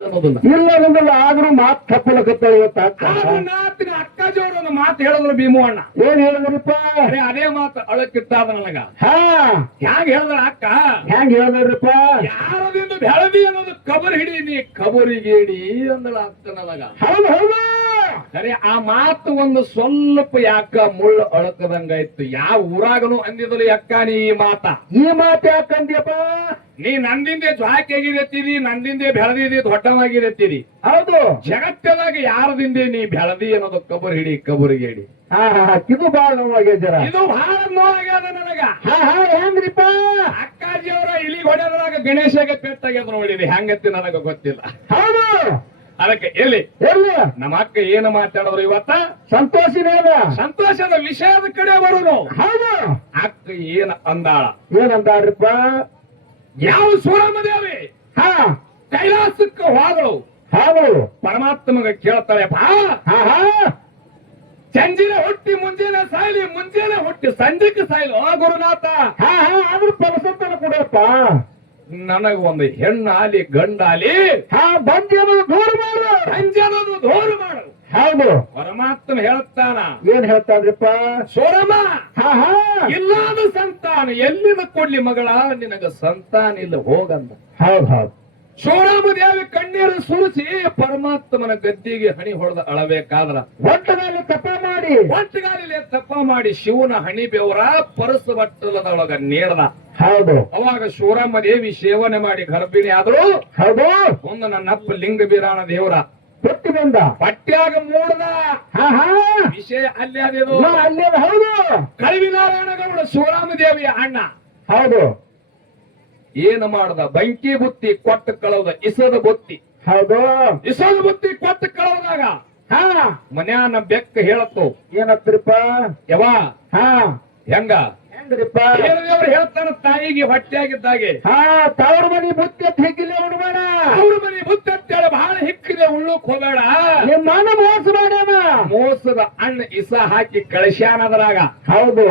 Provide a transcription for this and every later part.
ಇಲ್ಲ ಅನ್ನೋದಲ್ಲ ಆದ್ರೂ ಮಾತು ತಪ್ಪಲಕತ್ತಾಳ ಇವತ್ತ ನಾತಿನ ಅಕ್ಕ ಜೋರು ಒಂದು ಮಾತು ಹೇಳಿದ್ರು ಭೀಮು ಅಣ್ಣ. ಏನ್ ಹೇಳಿದ್ರಪ್ಪ? ಅದೇ ಮಾತು ಅಳಕ್ಕಿಟ್ಟಾದ ನನಗ. ಹಾ ಹ್ಯಾಂಗ ಹೇಳಿದ್ರ ಅಕ್ಕ? ಹೆಂಗ್ ಹೇಳಿದ್ರಪ್ಪ? ಯಾರದಿಂದ ಬೆಳದಿ ಅನ್ನೋದು ಕಬರ್ ಹಿಡೀನಿ ಕಬರಿಗೇಡಿ ಅಂದಳ ಅಕ್ಕ ನನಗ. ಹೌದು ಹೌದು ಸರಿ, ಆ ಮಾತು ಒಂದು ಸ್ವಲ್ಪ ಯಾಕ ಮುಳ್ಳು ಅಳಕದಂಗಾಯ್ತು. ಯಾವ ಊರಾಗನು ಅಂದಿದ್ರು ಅಕ್ಕ ನೀ ಈ ಮಾತು ಯಾಕಂದ್ಯಪ್ಪ? ನೀ ನಂದಿಂದೆ ಜ್ವಾಕಿಯಾಗಿರತ್ತೀರಿ, ನಂದಿಂದೆ ಬೆಳೆದಿದಿ ದೊಡ್ಡವಾಗಿರತ್ತೀರಿ. ಹೌದು, ಜಗತ್ತದಾಗ ಯಾರದಿಂದೆ ನೀ ಬೆಳೆದಿ ಅನ್ನೋದು ಕಬರ್ ಹಿಡಿ ಕಬರಿಗೇಡಿ. ಇದು ಬಾಳ ನೋವಾಗ್ಯ ಜರ. ಇದು ಬಹಳ ನೋವಾಗ್ಯದ ನನಗ. ಹೆಂಗ್ರಿಪ್ಪ? ಅಕ್ಕಾಜಿಯವರ ಇಲಿ ಹೊಡೆದ್ರಾಗ ಗಣೇಶಗೆ ಪೆಟ್ಟಾಗ್ಯದ ನೋಡಿರಿ, ಹೆಂಗತ್ತಿ ನನಗ ಗೊತ್ತಿಲ್ಲ. ಹೌದು, ಅದಕ್ಕೆ ಎಲ್ಲಿ ಎಲ್ಲಿ ನಮ್ಮ ಅಕ್ಕ ಏನು ಮಾತಾಡಿದ್ರು ಇವತ್ತ? ಸಂತೋಷಿನೇನ ಸಂತೋಷದ ವಿಷಯದ ಕಡೆ ಬರುನು. ಹೌದು, ಅಕ್ಕ ಏನ ಅಂದಾಳ? ಏನಂದಾಳ್ರಿಪ್ಪ? ಯಾವ ಸೂರಮ್ಮದೇವಿ ಕೈಲಾಸಕ್ಕೆ ಹೋದಳು. ಹೌದು, ಪರಮಾತ್ಮಗ ಕೇಳ್ತಾಳೆಪ್ಪ, ಸಂಜಿನ ಹುಟ್ಟಿ ಮುಂಜಾನೆ ಸಾಯ್ಲಿ, ಮುಂಜಾನೆ ಹುಟ್ಟಿ ಸಂಜೆಗೆ ಸಾಯ್ಲು ಗುರುನಾಥ. ಆದ್ರೂ ಫಲಸಂತನ ಕೊಡಪ್ಪ, ನನಗ ಒಂದು ಹೆಣ್ಣಾಲಿ ಗಂಡಾಲಿ ಬಂಜನದು ದೂರ ಮಾಡು, ಸಂಜನದು ದೂರ ಮಾಡು. ಹೌದು, ಪರಮಾತ್ಮ ಹೇಳ್ತಾನ. ಏನ್ ಹೇಳ್ತಾನ್ರಿಪ್ಪ? ಸೋರಮ್ಮ, ಇಲ್ಲಾದ ಸಂತಾನ ಎಲ್ಲಿಂದ ಕೊಡ್ಲಿ ಮಗಳ, ನಿನಗ ಸಂತಾನ ಇಲ್ಲ ಹೋಗಂದ. ಹೌದು ಹೌದು, ಸೋರಾಮ ದೇವಿ ಕಣ್ಣೀರು ಸುರಿಸಿ ಪರಮಾತ್ಮನ ಗದ್ದಿಗೆ ಹಣಿ ಹೊಡೆದ ಅಳಬೇಕಾದ್ರ ಒಟ್ಟಗಾಲಿ ತಪ್ಪ ಮಾಡಿ ಶಿವನ ಹಣಿ ಬೆವರ ಪರಸು ಬಟ್ಟಲದೊಳಗ ನೇರ್ದ. ಹೌದು, ಅವಾಗ ಶಿವರಾಮ ದೇವಿ ಸೇವನೆ ಮಾಡಿ ಗರ್ಭಿಣಿ ಆದ್ರು. ಹೌದು, ಒಂದು ನನ್ನಪ್ಪ ಲಿಂಗ ಬೀರಾಣ ದೇವರ ಪಟ್ಟಿ ಬಂದ, ಪಟ್ಟ್ಯಾಗ ಮೂಡದ ವಿಷಯ ಅಲ್ಲೇ ಅದೇದು. ಹೌದು, ಕಳಿವಿನಾರಾಯಣಗೌಡ ಶಿವರಾಮ ದೇವಿಯ ಅಣ್ಣ. ಹೌದು, ಏನು ಮಾಡದ? ಬಂಕಿ ಬುತ್ತಿ ಕೊಟ್ಟು ಕಳೋದ ಇಸದ ಬುತ್ತಿ. ಹೌದು, ಇಸದ ಬುತ್ತಿ ಕೊಟ್ಟು ಕಳೋದಾಗ ಮನ್ಯಾನ ಬೆಕ್ಕ ಹೇಳತ್ತು. ಏನತ್ರಿಪ್ಪ? ಯವಾ ಹೆಂಗ್ರಿಪ್ಪ? ದೇವರು ಹೇಳ್ತಾನ ತಾಯಿಗೆ ಹೊಟ್ಟೆಯಾಗಿದ್ದಾಗೆ, ತವ್ರ ಮನಿ ಬುತ್ತಿ ಅಂತ ಹಿಕ್ಕಿಲ್ಲ ಉಣ್ಬೇಡ, ಅವ್ರ ಮನಿ ಬುತ್ತಿ ಅಂತೇಳಿ ಬಹಳ ಹಿಕ್ಕಿದೆ ಉಳ್ಳುಕ್ ಹೋಗಬೇಡ. ನಿಮ್ಮ ಅಣ್ಣ ಮೋಸ ಮಾಡ್ಯಾನ. ಮೋಸದ ಅಣ್ಣ ಇಸ ಹಾಕಿ ಕಳಿಸ್ಯಾನದ್ರಾಗ. ಹೌದು,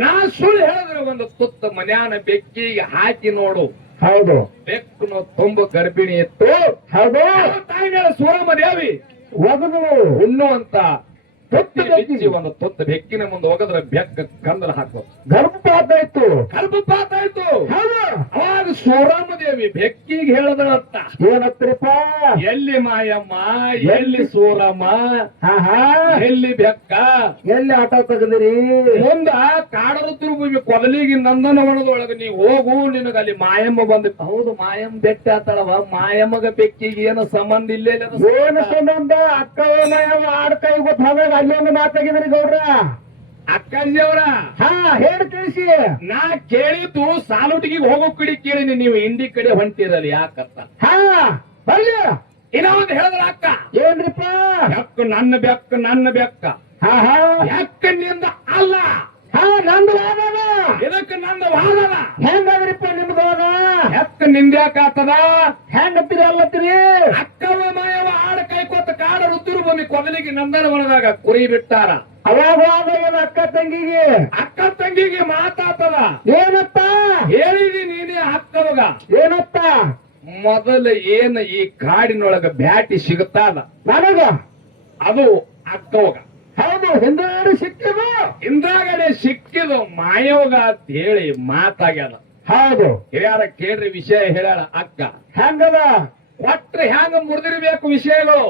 ನಾ ಸುಳ್ಳು ಹೇಳಿದ್ರೆ ಒಂದು ತುತ್ತ ಮನ್ಯಾನ ಬೆಕ್ಕಿಗೆ ಹಾಕಿ ನೋಡು. ಹೌದು, ಬೆಕ್ಕನು ತುಂಬ ಗರ್ಭಿಣಿ ಇತ್ತು. ಹೌದು, ತಾಯಿ ಮೇಲೆ ಸೂರಮ್ಮ ದೇವಿ ಒಗದು ಉಣ್ಣುವಂತ ಒಂದು ತುತ್ತ ಬೆಕ್ಕಿನ ಮುಂದೆ ಒಗದ್ರ ಬೆಕ್ಕ ಕಂದಲ ಹಾಕೋ ಗರ್ಭಪಾತ ಇತ್ತು. ಅವಾಗ ಸೂರಮ್ಮ ದೇವಿ ಬೆಕ್ಕಿಗೆ ಹೇಳದಳತ್ತ. ಏನತ್ರಿಪ್ಪ? ಎಲ್ಲಿ ಮಾಯಮ್ಮ, ಎಲ್ಲಿ ಸೂರಮ್ಮ, ಎಲ್ಲಿ ಬೆಕ್ಕ, ಎಲ್ಲಿ ಆಟ ತೆಗದಿರಿ? ಮುಂದ ಕಾಡರುತ್ತಿರು ಭೂಮಿ ಕೊದಲಿಗೆ ನಂದನವನದೊಳಗ ನೀ ಹೋಗು, ನಿನಗ ಅಲ್ಲಿ ಮಾಯಮ್ಮ ಬಂದ. ಹೌದು, ಮಾಯಮ್ಮ ಬೆಟ್ಟ ಆತಳವ. ಮಾಯಮ್ಮಗ ಬೆಕ್ಕಿಗೆ ಏನು ಸಂಬಂಧ ಇಲ್ಲೇ ಏನು ಸಂಬಂಧ? ಅಕ್ಕ ಮಾಯಮ್ಮ ಆಡ್ಕೈ ಗೊತ್ತ ಹೋದಾಗ ಅಲ್ಲಿ ಒಂದು ಮಾತಾಗಿದ್ರಿ ಗೌಡ್ರ. ಅಕ್ಕಂಜಿಯವರ ಹೇಳಿ ತಿಳಿಸಿ. ನಾ ಕೇಳಿದ್ದು ಸಾಲುಟಿಗೆ ಹೋಗೋ ಕಡೆ ಕೇಳಿನಿ, ನೀವು ಇಂಡಿ ಕಡೆ ಹೊಂಟಿರಲ್ಲ ಯಾಕತ್ತ? ಬರ್ಲಿ ಇನ್ನ ಒಂದು ಹೇಳಿದ್ರ ಅಕ್ಕ. ಏನ್ರಿಪ್ಪ? ಬೆಕ್ಕ ನನ್ನ ಬೆಕ್ಕ, ನನ್ನ ಬೆಕ್ಕ. ಬೆಕ್ಕನಿಂದ ಅಲ್ಲ, ನಂದು ವಾದನ. ಇದಕ್ಕೆ ನಂದು ವಾದನ. ಹೆಂಗಾದ್ರಿಪ್ಪ ನಿಮ್ದು ವಾದ? ಬೆಕ್ಕ ನಿಂದ್ಯಾಕಾಗ್ತದ? ಹೆಂಗತ್ತೀರಿ ಅಲ್ಲತ್ತೀರಿ? ಅಕ್ಕವ ಮಾಯವ ಆಡ ಕೈ ಕೊತ್ತ ಕಾಡ ರುದ್ದರು ಭೂಮಿ ಕೊದಲಿಗೆ ನಂದನವನದಾಗ ಕುರಿ ಬಿಟ್ಟಾರ. ಅವಾಗ ಅಕ್ಕ ತಂಗಿಗೆ ಮಾತಾತದ. ಏನಪ್ಪ ಹೇಳಿದಿ ನೀನೇ ಅಕ್ಕವಾಗ? ಏನಪ್ಪ? ಮೊದಲು ಏನ್ ಈ ಕಾಡಿನೊಳಗ ಬ್ಯಾಟಿ ಸಿಗುತ್ತಾದ ನನಗ, ಅದು ಅಕ್ಕವಾಗ. ಹೌದು, ಹಿಂದಗಡೆ ಸಿಕ್ಕಿದು. ಹಿಂದಾಗಡೆ ಸಿಕ್ಕಿದು ಮಾಯೋಗ ಅಂತ ಹೇಳಿ ಮಾತಾಗ್ಯದ. ಹೌದು, ಹಿರಿಯಾರ ಕೇಳ್ರಿ ವಿಷಯ ಹೇಳ್ಯಾಳ ಅಕ್ಕ. ಹೆಂಗದ? ಒಟ್ರೆ ಹ್ಯಾಂಗ ಮುರಿದಿರ್ಬೇಕು ವಿಷಯಗಳು.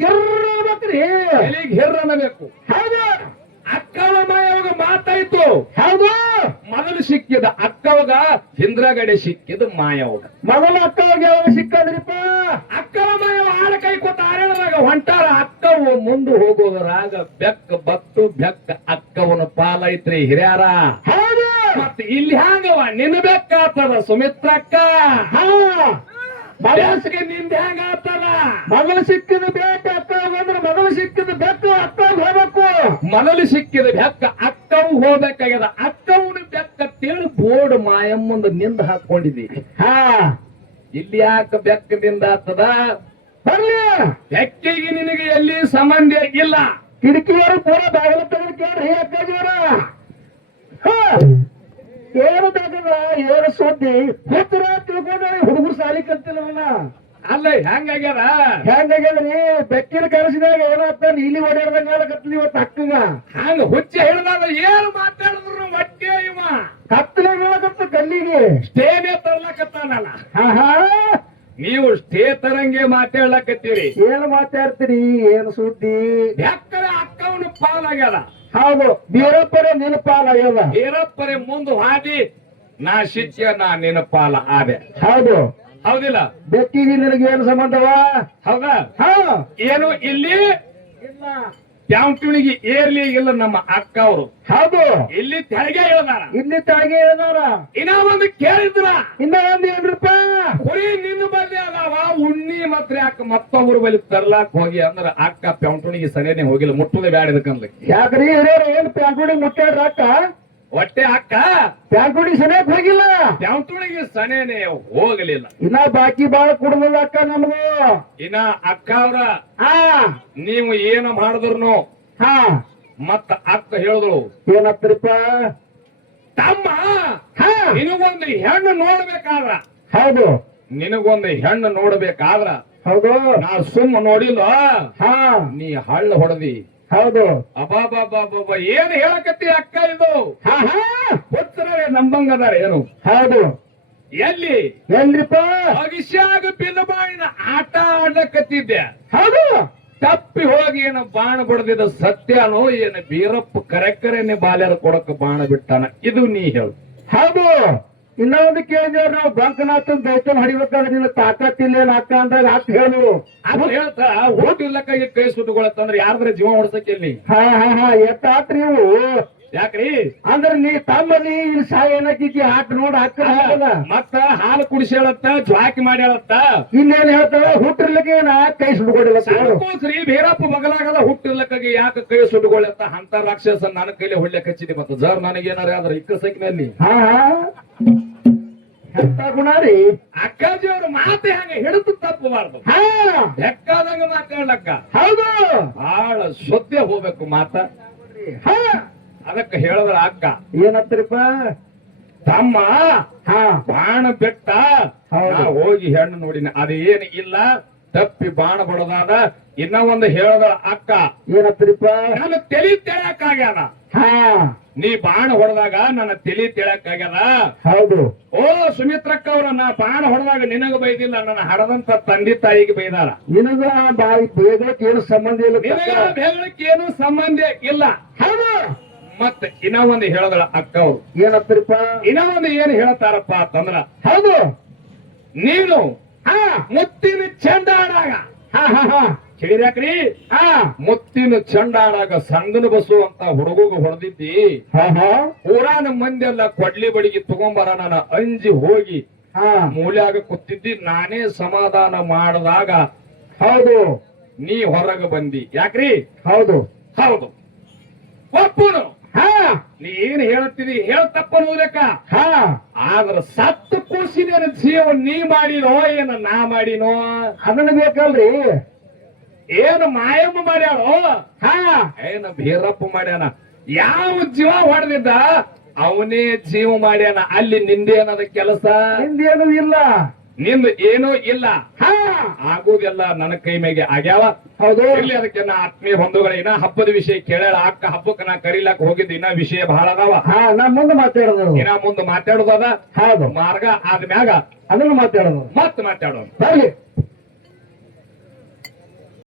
ಗಿರ್ರಬೇಕ್ರಿ, ಎಲ್ಲಿಗೆ ಹಿರ್ರ ಅನ್ನಬೇಕು. ಹೌದು, ಅಕ್ಕವ ಮಾಯವಾಗ ಮಾತಾಯ್ತು. ಹೌದು, ಮೊದಲು ಸಿಕ್ಕಿದ ಅಕ್ಕವಾಗ, ಹಿಂದ್ರಗಡೆ ಸಿಕ್ಕಿದ ಮಾಯವಾಗ. ಮೊದಲು ಅಕ್ಕವಾಗ ಯಾವಾಗ ಸಿಕ್ಕದ್ರಿಪ್ಪ? ಅಕ್ಕವ ಮಾಯವ ಆಳ ಕೈ ಕೊಟ್ಟ ಅರಣ್ಯದಾಗ ಹೊಂಟಾರ. ಅಕ್ಕವು ಮುಂದೆ ಹೋಗೋದ್ರಾಗ ಬೆಕ್ಕ ಬತ್ತು. ಬೆಕ್ಕ ಅಕ್ಕವನ ಪಾಲೈತ್ರಿ ಹಿರಿಯಾರ. ಹೌದು, ಮತ್ತ ಇಲ್ಲಿ ಹ್ಯಾಂಗವ ನಿನ್ನ ಬೆಕ್ಕ ಆತದ ಸುಮಿತ್ರಕ್ಕ. ಮನಸ್ಸಿಗೆ ನಿಂದ ಹೆಂಗ ಆತದ? ಮೊದಲು ಸಿಕ್ಕಿದ ಬೆಕ್ಕ ಅಕ್ಕ ಬಂದ್ರೆ ಮೊದಲು ಸಿಕ್ಕಿದ ಬೆಕ್ಕ ಅಕ್ಕ ಹೋಗ್ಬೇಕು. ಮೊದಲು ಸಿಕ್ಕಿದ ಬೆಕ್ಕ ಅಕ್ಕವು ಹೋಗ್ಬೇಕಾಗ್ಯದ. ಅಕ್ಕವನ ಬೆಕ್ಕ ತೇಳು ಬೋರ್ಡ್ ಮಾಯಮ್ಮಂದ ನಿಂದ ಹಾಕೊಂಡಿದ್ದೀವಿ. ಇಲ್ಲಿ ಯಾಕ ಬೆಕ್ಕದಿಂದ ಆಗ್ತದ? ಬರ್ಲಿ, ಬೆಕ್ಕಿಗೆ ನಿನಗೆ ಎಲ್ಲಿ ಸಂಬಂಧ ಇಲ್ಲ. ಕಿಟಕಿಯವರು ಪೂರ ಬಾಗಿಲು ತೆಗೆದು ಕೇಳ್ರಿ ಅಕ್ಕಜಿಯವರ. ಏನು ಬೇಕಾದ್ರ ಏನು ಸುದ್ದಿ ಹುಡುಗರು ಸಾಲಿ ಕಲ್ತಿಲ್ಲ. ಅಲ್ಲ ಹೆಂಗಾಗ್ಯದ ಹೆಂಗಾಗ್ಯದ್ರಿ ಬೆಕ್ಕಿನ ಕರೆಸಿದಾಗ ಏನಾಗ್ತ ನೀಲಿ ಓಡಾಡ್ದಂಗ ಆಗತ್ತದ ಇವತ್ತು ಅಕ್ಕಗ ಹಂಗ ಹುಚ್ಚ ಹಿಡ್ದಾಗ ಏನ್ ಮಾತಾಡಿದ್ರು ಒಟ್ಟೆ ಇವ ಕತ್ತಲೆ ಬೀಳಕತ್ತ ಕಲ್ಲಿಗೆ ಸ್ಟೇನೇ ತರ್ಲಕತ್ತಾನಲ್ಲ ಹಾ ಹಾ ನೀವು ಸ್ಟೇ ತರಂಗೆ ಮಾತಾಡ್ಲಕತ್ತೀರಿ ಏನ್ ಮಾತಾಡ್ತೀರಿ ಏನ್ ಸುದ್ದಿ ಬೆಕ್ಕರ ಅಕ್ಕವನು ಪಾಲಾಗ್ಯದ ಹೌದು ಬೀರಪ್ಪರೇ ನಿನ್ನ ಪಾಲ ಆಗ್ಯದ ಈರಪ್ಪರೆ ಮುಂದೆ ಹಾದಿ ನಾ ಶಿಷ್ಯ ನಾ ನಿನ್ನ ಪಾಲ ಆದೆ ಹೌದು ಹೌದಿಲ್ಲ ಬೆಕ್ಕಿಗೆ ನಿನಗೆ ಏನು ಸಂಬಂಧವ ಹೌದಾ ಹಾ ಏನು ಇಲ್ಲಿ ಇಲ್ಲ ಪ್ಯಾಂಟುಣಿಗೆ ಏರ್ಲಿ ಇಲ್ಲ ನಮ್ಮ ಅಕ್ಕ ಅವರು ಹೌದು ಇಲ್ಲಿ ತೆರಿಗೆ ಹೇಳ್ದಾರ ಇಲ್ಲಿ ತಾಗೆ ಏನಾರ ಇನ್ನ ಒಂದು ಕೇಳಿದ್ರ ಇನ್ನ ಒಂದ್ ಏನ್ರಪ್ಪ ಕುರಿ ನಿನ್ನ ಬಲ್ಲಿ ಅದಾವ ಉಣ್ಣಿ ಮಾತ್ರ ಯಾಕ ಮತ್ತೊಬ್ಬರ ಬಳಿ ತರ್ಲಾಕ್ ಹೋಗಿ ಅಂದ್ರ ಅಕ್ಕ ಪ್ಯಾಂಟುಣಿಗೆ ಸರಿಯಾನೆ ಹೋಗಿಲ್ಲ ಮುಟ್ಟುದೇ ಬ್ಯಾಡ ಇದಕ್ಕಂದ್ಲಿ ಯಾಕ್ರಿ ಹಿರಿಯರು ಏನ್ ಪ್ಯಾಂಟುಡಿ ಮುಟ್ಟಾಡ್ರ ಅಕ್ಕ ಹೊಟ್ಟೆ ಅಕ್ಕ ಪ್ಯಾಂಟುಡಿ ಸರಿಯಾಗಿ ಹೋಗಿಲ್ಲ ಪ್ಯಾಂಟುಣಿಗೆ ಸನೇನೆ ಹೋಗಲಿಲ್ಲ ಇನ್ನ ಬಾಕಿ ಬಾಳ ಕುಡ್ದದ ಅಕ್ಕ ನಮ್ದು ಇನ್ನ ಅಕ್ಕ ಅವ್ರ ಹಾ ನೀವು ಏನು ಮಾಡಿದ್ರು ಹಾ ಮತ್ತ ಅಕ್ಕ ಹೇಳಿದ್ರು ಏನತ್ತರಿಪ್ಪ ತಮ್ಮ ಹಾ ನಿನಗೊಂದು ಹೆಣ್ಣು ನೋಡ್ಬೇಕಾದ್ರ ಹೌದು ನಿನಗೊಂದು ಹೆಣ್ಣು ನೋಡ್ಬೇಕಾದ್ರ ಹೌದು ನಾ ಸುಮ್ಮ ನೋಡಿಲ್ಲ ಹಾ ನೀ ಹಳ್ಳ ಹೊಡೆದಿ ಹೌದು ಅಬಾಬಾಬಾಬಾ ಏನ್ ಹೇಳಕತ್ತಿ ಅಕ್ಕ ಇದು ಹಾ ಹಾ ಹುಚ್ಚರೇ ನಂಬಂಗದಾರ ಏನು ಹೌದು ಎಲ್ಲಿ ಏನ್ರಿಪ್ಪ ಅಗಿಶ್ಯಾಗ ಬಿಲ್ಲಬಾಯಿನ ಆಟ ಆಡ್ಲಕತ್ತಿದ್ದೆ ಹೌದು ತಪ್ಪಿ ಹೋಗಿ ಏನು ಬಾಣ ಬಡ್ದಿದ ಸತ್ಯನೋ ಏನು ಬೀರಪ್ಪ ಕರೆಕರೇನೆ ಬಾಲ್ಯರ ಕೊಡಕ ಬಾಣ ಬಿಟ್ಟಾನ ಇದು ನೀ ಹೇಳು ಹೌದು ಇನ್ನೊಂದು ಕೇಳಿದ್ರೆ ನಾವು ಬಂಕನಾಥನ್ ದೈತನ್ ಹೊಡಿಬೇಕಾದ್ರೆ ನಿನ್ನ ತಾಕತ್ತಿಲ್ಲ ಅಕ್ಕ ಅಂದಾಗ ಅಕ್ಕ ಹೇಳು ಅದು ಹೇಳ್ತಾ ಹೋಟಿಲ್ಲಕ್ಕಾಗಿ ಕೈ ಸುಟ್ಟುಕೊಳತ್ತಂದ್ರೆ ಯಾರ್ದ್ರ ಜೀವ ಹೊಡ್ಸಕ್ಕೆ ಇಲ್ಲಿ ಹಾ ಹಾ ಹಾ ಎಷ್ಟಾತ್ರಿ ನೀವು ಯಾಕ್ರಿ ಅಂದ್ರೆ ನೀ ತಮ್ಮಲ್ಲಿ ಇಲ್ಲಿ ಸಾಯ ಏನಕ್ಕಿಕ್ಕಿ ಆಟ ನೋಡ್ ಅಕ್ಕ ಹಾಕಲ್ಲ ಮತ್ತ ಹಾಲು ಕುಡಿಸಿ ಹೇಳತ್ತ ಜ್ವಾಕಿ ಮಾಡಿ ಹೇಳತ್ತ ಇನ್ನೇನ್ ಹೇಳ್ತಾವ ಹುಟ್ಟಿರ್ಲಿಕ್ಕೆ ನಾ ಕೈ ಸುಡ್ಕೊಡಿಲ್ಲ ಶ್ರೀ ಬೀರಪ್ಪ ಮಗಲಾಗದ ಹುಟ್ಟಿರ್ಲಕ್ಕಾಗಿ ಯಾಕೆ ಕೈ ಸುಟ್ಟುಕೊಳ್ಳತ್ತ ಅಂತ ರಾಕ್ಷಸ ನನ್ನ ಕೈಲಿ ಹೊಡ್ಲಿಕ್ಕೆ ಹಚ್ಚಿದೆ ಮತ್ತೆ ಜರ್ ನನಗೇನಾರ ಆದ್ರೆ ಇಕ್ಕ ಸೈಕ್ನಲ್ಲಿ ಹಾ ಹಾ ಎಂತ ಗುಣ ರೀ ಅಕ್ಕಾಜಿಯವ್ರ ಮಾತೆ ಹಂಗ ಹಿಡಿದು ತಪ್ಪಬಾರ್ದು ಹಾ ಬೆಕ್ಕಾದಂಗ ಮಾತಾಡ್ಲಕ್ಕ ಹೌದು ಬಹಳ ಶುದ್ಧ ಹೋಗ್ಬೇಕು ಮಾತ ಹಾ ಅದಕ್ಕೆ ಹೇಳಿದ್ರ ಅಕ್ಕ ಏನತ್ತರಿಪ್ಪ ತಮ್ಮ ಹಾ ಬಾಣ ಬೆಟ್ಟ ಹೌದು. ನಾ ಹೋಗಿ ಹೆಣ್ಣು ನೋಡಿನ ಅದೇನು ಇಲ್ಲ ತಪ್ಪಿ ಬಾಣ ಬಡದಾದ ಇನ್ನ ಒಂದು ಹೇಳದ ಅಕ್ಕ ಏನತ್ತರಿಪ್ಪ ನನ್ನ ತಲಿ ತೆಳಕ್ಕಾಗ್ಯಾದ ಹಾ ನೀ ಬಾಣ ಹೊಡೆದಾಗ ನನ್ನ ತಲಿ ತೆಳಕ್ಕಾಗ್ಯದ ಹೌದು ಓ ಸುಮಿತ್ರಕ್ಕ ಅವ್ರ ನಾ ಬಾಣ ಹೊಡೆದಾಗ ನಿನಗ ಬೈದಿಲ್ಲ ನನ್ನ ಹಡದಂತ ತಂದೆ ತಾಯಿಗೆ ಬೈದಾರ ನಿನಗ ಬಾಯಿ ಬೇಗಕ್ಕೆ ಏನು ಸಂಬಂಧ ಇಲ್ಲ ನಿನಗ ಬೆಳಕ್ಕೆ ಏನು ಸಂಬಂಧ ಇಲ್ಲ ಹೌದು ಮತ್ತ ಇನ್ನ ಒಂದು ಹೇಳದಳ ಅಕ್ಕ ಅವ್ರು ಏನತ್ತರಿಪ್ಪ ಇನ್ನ ಒಂದು ಏನ್ ಹೇಳ್ತಾರಪ್ಪ ಅಂತಂದ್ರ ಹೌದು ನೀನು ಹಾ ಮುತ್ತಿನ ಚೆಂಡಾಡಾಗ ಹಾ ಹಾ ಹಾ ಕೇಳಿದ್ಯಾಕ್ರಿ ಹಾ ಮುತ್ತಿನ ಚೆಂಡಾಡಾಗ ಸಂಗನ ಬಸ್ಸು ಅಂತ ಹುಡುಗ ಹೊಡೆದಿದ್ದಿ ಹಾ ಹಾ ಊರಾನ ಮಂದಿ ಎಲ್ಲ ಕೊಡ್ಲಿ ಬಡಿಗೆ ತಗೊಂಬರ ನಾನು ಅಂಜಿ ಹೋಗಿ ಹಾ ಮೂಲ್ಯಾಗ ಕೂತಿದ್ದಿ ನಾನೇ ಸಮಾಧಾನ ಮಾಡಿದಾಗ ಹೌದು ನೀ ಹೊರಗ ಬಂದಿ ಯಾಕ್ರಿ ಹೌದು ಹೌದು ಒಪ್ಪುನು ಹಾ ನೀ ಏನ್ ಹೇಳ್ತಿದಿ ಹೇಳ್ತಪ್ಪನುವುದಕ್ಕ ಹಾ ಆದ್ರ ಸತ್ತು ಕೂಸಿನ ಜೀವ ನೀ ಮಾಡಿನೋ ಏನ ನಾ ಮಾಡಿನೋ ಅದನ್ನ ಬೇಕಲ್ರಿ ಏನು ಮಾಯಮ್ಮ ಮಾಡ್ಯಾಳೋ ಹಾ ಏನ ಭೀರಪ್ಪ ಮಾಡ್ಯಾನ ಯಾವ ಜೀವ ಹೊಡೆದಿದ್ದ ಅವನೇ ಜೀವ ಮಾಡ್ಯಾನ ಅಲ್ಲಿ ನಿಂದೇನದ ಕೆಲಸ ಹಿಂದೇನು ಇಲ್ಲ ನಿಂದು ಏನೂ ಇಲ್ಲ ಹಾ ಆಗುದೆಲ್ಲ ನನ್ನ ಕೈ ಮೇಗೆ ಆಗ್ಯಾವ ಹೌದು ಇಲ್ಲಿ ಅದಕ್ಕೆ ನಾ ಆತ್ಮೀಯ ಬಂಧುಗಳ ಇನ್ನ ಹಬ್ಬದ ವಿಷಯ ಕೇಳ ಅಕ್ಕ ಹಬ್ಬಕ್ಕೆ ನಾ ಕರೀಲಾಕ ಹೋಗಿದ್ದು ಇನ್ನ ವಿಷಯ ಬಹಳ ಅದಾವ ಹಾ ನಾ ಮುಂದೆ ಮಾತಾಡೋದು ಇನ್ನ ಮುಂದೆ ಮಾತಾಡೋದದ ಹೌದು ಮಾರ್ಗ ಆದ್ಮ್ಯಾಗ ಅದನ್ನು ಮಾತಾಡೋದು ಮತ್ ಮಾತಾಡೋಣ ಬರ್ಲಿ